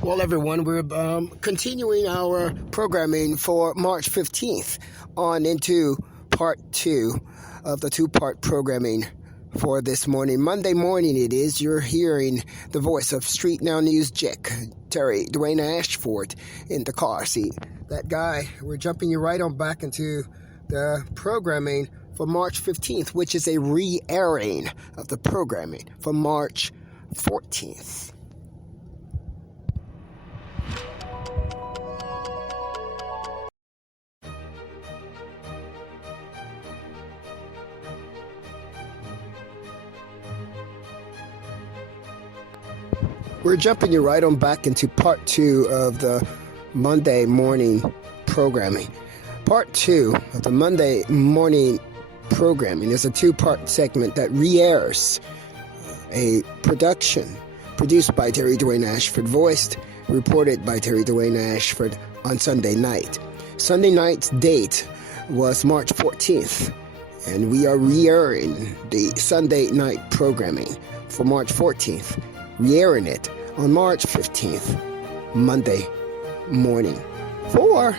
Well, everyone, we're continuing our programming for March 15th on into part 2 of the two-part programming for this morning. Monday morning it is. You're hearing the voice of StreetNOW News Jack, Terry-Dwayne-Ashford, in the car seat. That guy, we're jumping you right on back into the programming for March 15th, which is a re-airing of the programming for March 14th. We're jumping you right on back into part 2 of the Monday morning programming. Part 2 of the Monday morning programming is a two-part segment that re-airs a production produced by Terry-Dwayne-Ashford, voiced, reported by Terry-Dwayne-Ashford on Sunday night. Sunday night's date was March 14th, and we are re-airing the Sunday night programming for March 14th, re-airing it on March 15th, Monday morning, for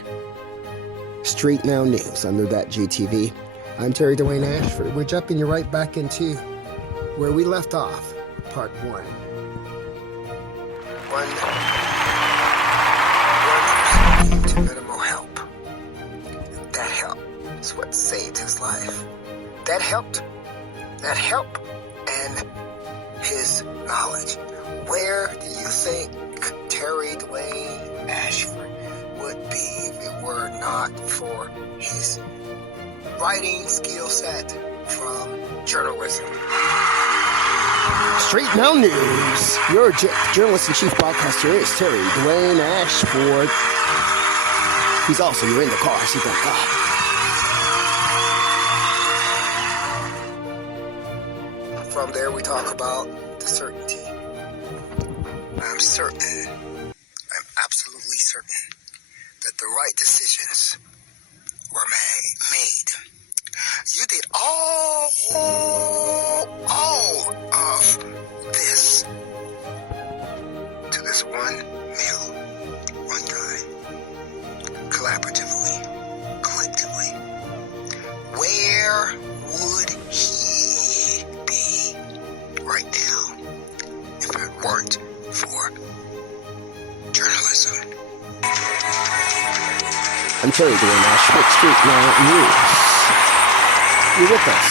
StreetNOW News under that GTV. I'm Terry-Dwayne-Ashford. We're jumping you right back into where we left off, part 1. One came to minimal help. That help is what saved his life. That help, and his knowledge. Where do you think Terry-Dwayne-Ashford would be if it were not for his writing skill set from journalism? StreetNOW News. Your journalist-in-chief broadcaster is Terry-Dwayne-Ashford. He's also you're in the car, so thank God. From there, we talk about the certainty. I'm absolutely certain that the right decisions were made. You did all of this to this one male, one guy, collaboratively, collectively. Where would he be right now if it weren't for journalism? I'm Terry-Dwayne-Ashford, StreetNOW News. You're with us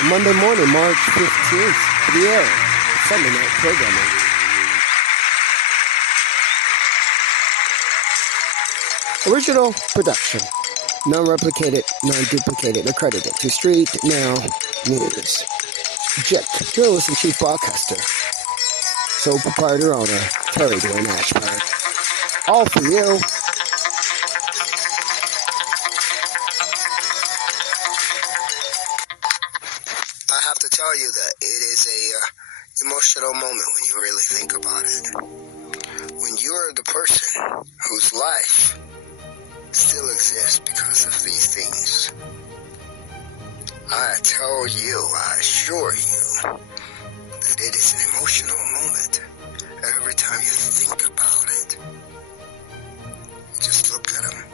on Monday morning, March 15th, for the air, Sunday night programming. Original production, non-replicated, non-duplicated, accredited to StreetNOW News. Jet, journalist-in-chief broadcaster, sole proprietor owner, Terry-Dwayne-Ashford. All for you. I have to tell you that it is a emotional moment when you really think about it. When you're the person whose life still exists because of these things. I tell you, I assure you, that it is an emotional moment every time you think about it. Just look at them.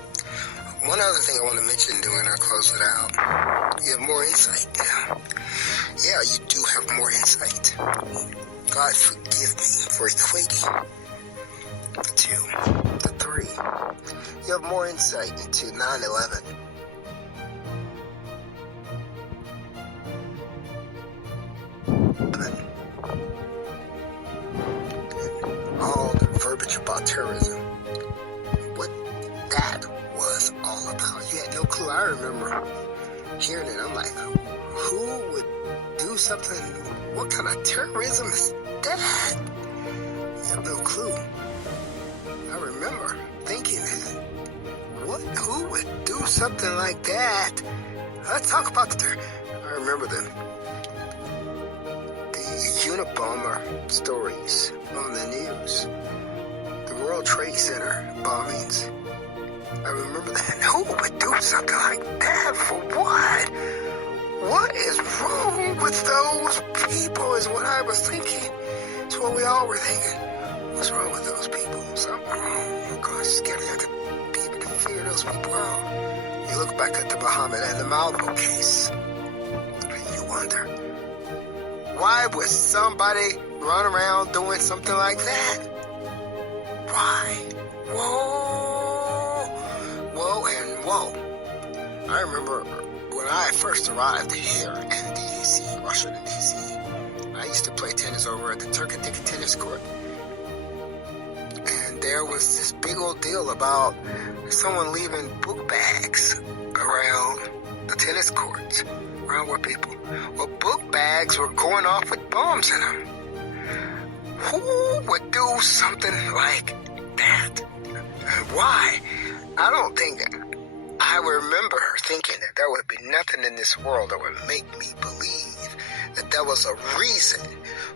One other thing I want to mention doing our close it out. You have more insight now. Yeah, you do have more insight. God forgive me for equating the 2, the 3. You have more insight into 9/11. All the verbiage about terrorism. What that was all about. You had no clue. I remember hearing it. I'm like, who would do something? What kind of terrorism is that? You have no clue. I remember thinking that. Who would do something like that? Let's talk about the terror. I remember the Unabomber stories on the news. The World Trade Center bombings. I remember that. Who would do something like that? For what? What is wrong with those people is what I was thinking. It's what we all were thinking. What's wrong with those people? Something wrong. Oh gosh, scary. I could be able to figure those people out. You look back at the Muhammad and the Malvo case, and you wonder, why would somebody run around doing something like that? Why? Whoa, whoa, and whoa. I remember when I first arrived here in D.C., Washington, D.C., I used to play tennis over at the Turkitic tennis court. And there was this big old deal about someone leaving book bags around the tennis courts, around where people, well, book bags were going off with bombs in them. Who would do something like that? Why? I don't think I remember thinking that there would be nothing in this world that would make me believe that there was a reason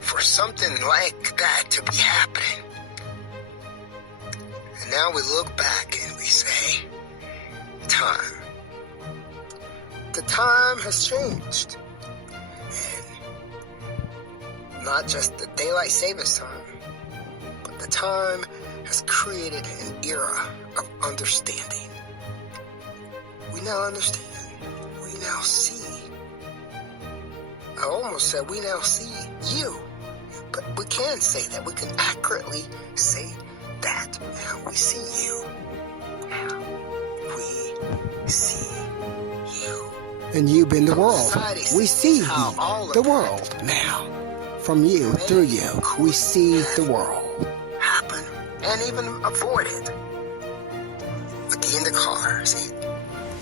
for something like that to be happening. And now we look back and we say, time. The time has changed. And not just the daylight savings time, but the time has created an era of understanding. We now understand. We now see. I almost said we now see you. But we can say that. We can accurately say that. Now we see you. Now we see you. And you in the world. We see the world now. From you, through you, we see the world happen and even avoid it. With the in the car, see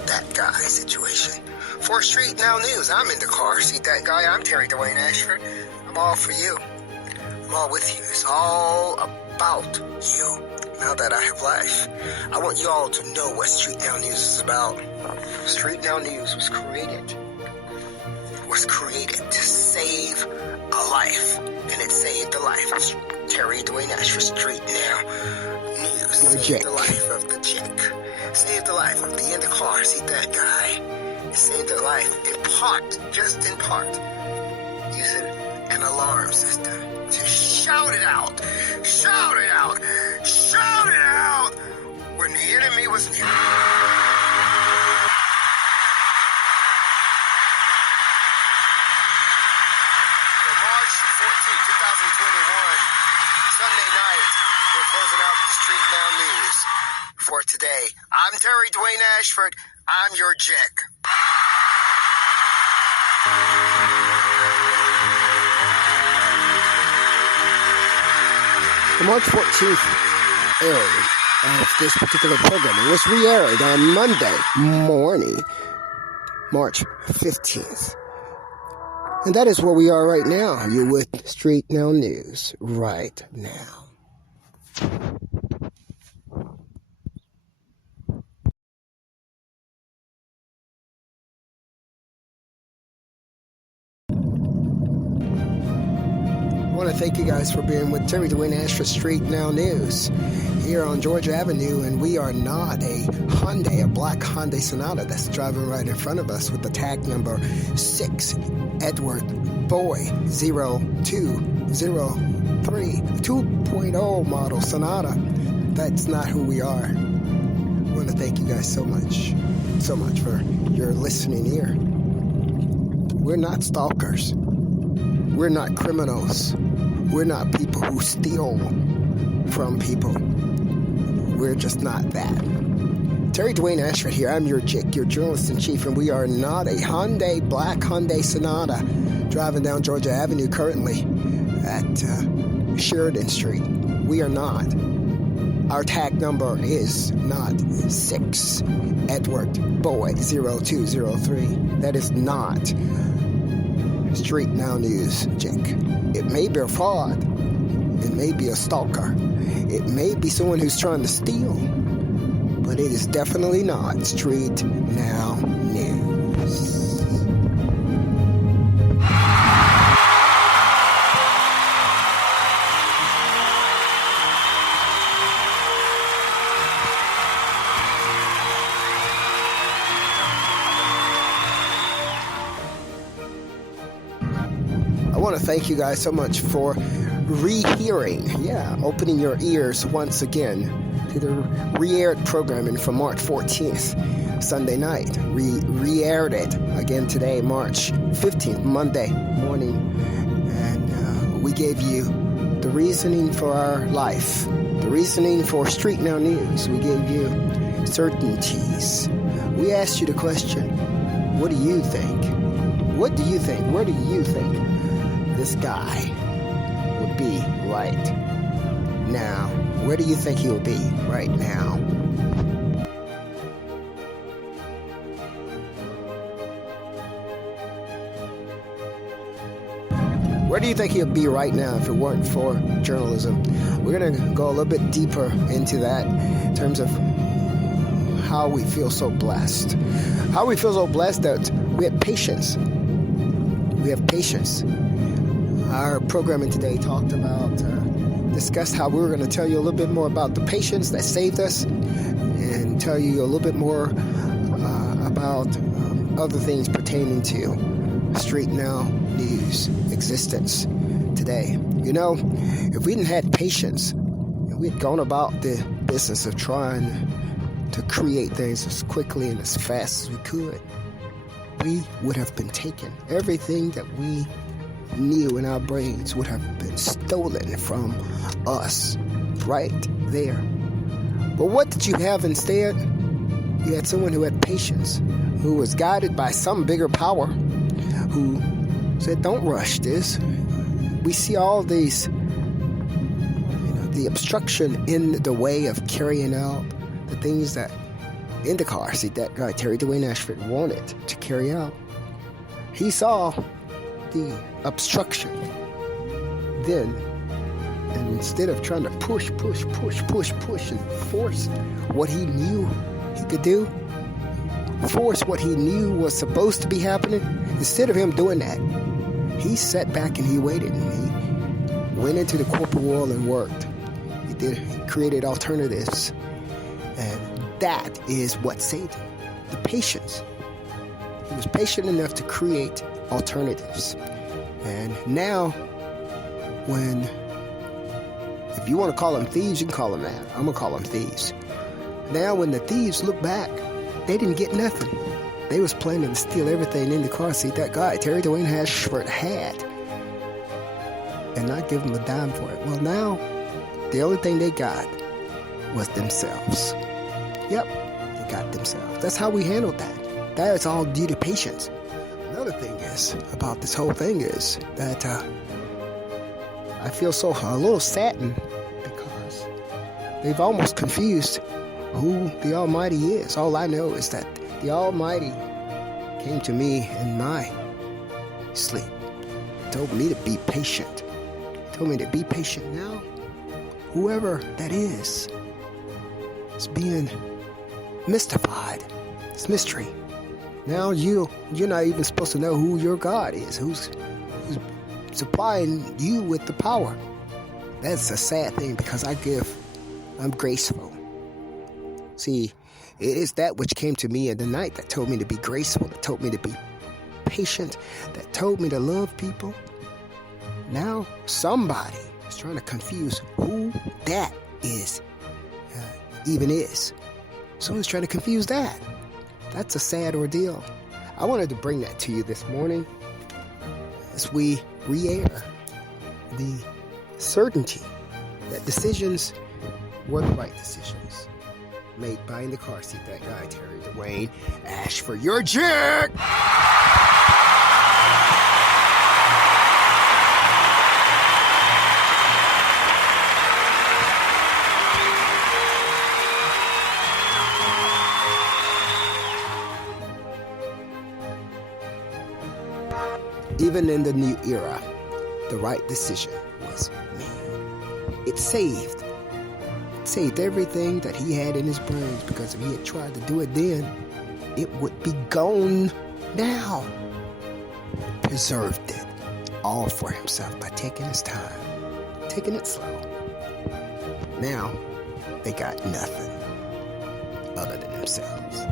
that guy situation. For Street Now News, I'm in the car. See that guy? I'm Terry-Dwayne-Ashford. I'm all for you. I'm all with you. It's all about you. Now that I have life, I want you all to know what Street Now News is about. Street Now News was created to save a life, and it saved the life of Terry-Dwayne-Ashford. Street Now News saved the life of the chick. Saved the life of the in the car. See that guy? It saved their life in part, just in part, using an alarm system to shout it out, shout it out, shout it out when the enemy was near. March 14, 2021, Sunday night, we're closing out the Street Now News for today. I'm Terry-Dwayne-Ashford. I'm your Jack. The March 14th airing of this particular program was re-aired on Monday morning, March 15th. And that is where we are right now. You're with Street Now News right now. I want to thank you guys for being with Terry-Dwayne-Ashford Street Now News here on Georgia Avenue, and we are not a Hyundai, a black Hyundai Sonata that's driving right in front of us with the tag number 6 Edward Boy 0203 2.0 model Sonata. That's not who we are. I want to thank you guys so much for your listening ear. We're not stalkers. We're not criminals. We're not people who steal from people. We're just not that. Terry-Dwayne-Ashford here. I'm your chick, your journalist-in-chief, and we are not a Hyundai, black Hyundai Sonata driving down Georgia Avenue currently at Sheridan Street. We are not. Our tag number is not 6 Edward Boy 0203. That is not Street Now News, chick. It may be a fraud. It may be a stalker. It may be someone who's trying to steal. But it is definitely not Street Now News. I want to thank you guys so much for rehearing, opening your ears once again to the re-aired programming from March 14th, Sunday night. We re-aired it again today, March 15th, Monday morning. And we gave you the reasoning for our life, the reasoning for StreetNOW News. We gave you certainties. We asked you the question, what do you think? What do you think? Where do you think this guy would be right now? Where do you think he will be right now? Where do you think he'll be right now if it weren't for journalism? We're going to go a little bit deeper into that in terms of how we feel so blessed. How we feel so blessed that we have patience. We have patience. Our programming today discussed how we were going to tell you a little bit more about the patience that saved us and tell you a little bit more about other things pertaining to StreetNOW News existence today. You know, if we didn't have patience, we had gone about the business of trying to create things as quickly and as fast as we could, we would have been taken. Everything that we knew in our brains would have been stolen from us right there. But what did you have instead? You had someone who had patience, who was guided by some bigger power, who said, don't rush this. We see all these, the obstruction in the way of carrying out the things that indacarseat-datguy, terry-dwayne-ashford, wanted to carry out. He saw the obstruction then, and instead of trying to push and force what he knew he could do, force what he knew was supposed to be happening, instead of him doing that, he sat back and he waited, and he went into the corporate world and worked. He created alternatives, and that is what saved him. The patience. He was patient enough to create alternatives. And now, if you want to call them thieves, you can call them that. I'm going to call them thieves. Now, when the thieves look back, they didn't get nothing. They was planning to steal everything in the car seat that guy, Terry-Dwayne-Ashford, had, and not give them a dime for it. Well, now, the only thing they got was themselves. Yep, they got themselves. That's how we handled that. That is all due to patience. Another thing is, about this whole thing is that I feel a little saddened because they've almost confused who the Almighty is. All I know is that the Almighty came to me in my sleep. He told me to be patient. He told me to be patient now. Whoever that is being mystified. It's mystery. Now you're not even supposed to know who your God is, who's supplying you with the power. That's a sad thing because I'm graceful. See, it is that which came to me in the night that told me to be graceful, that told me to be patient, that told me to love people. Now somebody is trying to confuse who that is, even is. Someone's trying to confuse that. That's a sad ordeal. I wanted to bring that to you this morning as we re-air the certainty that decisions were the right decisions made by indacarseat-datguy, Terry-Dwayne-Ashford. You're a jerk! Even in the new era, the right decision was made. It saved everything that he had in his brains, because if he had tried to do it then, it would be gone now. Preserved it all for himself by taking his time, taking it slow. Now, they got nothing other than themselves.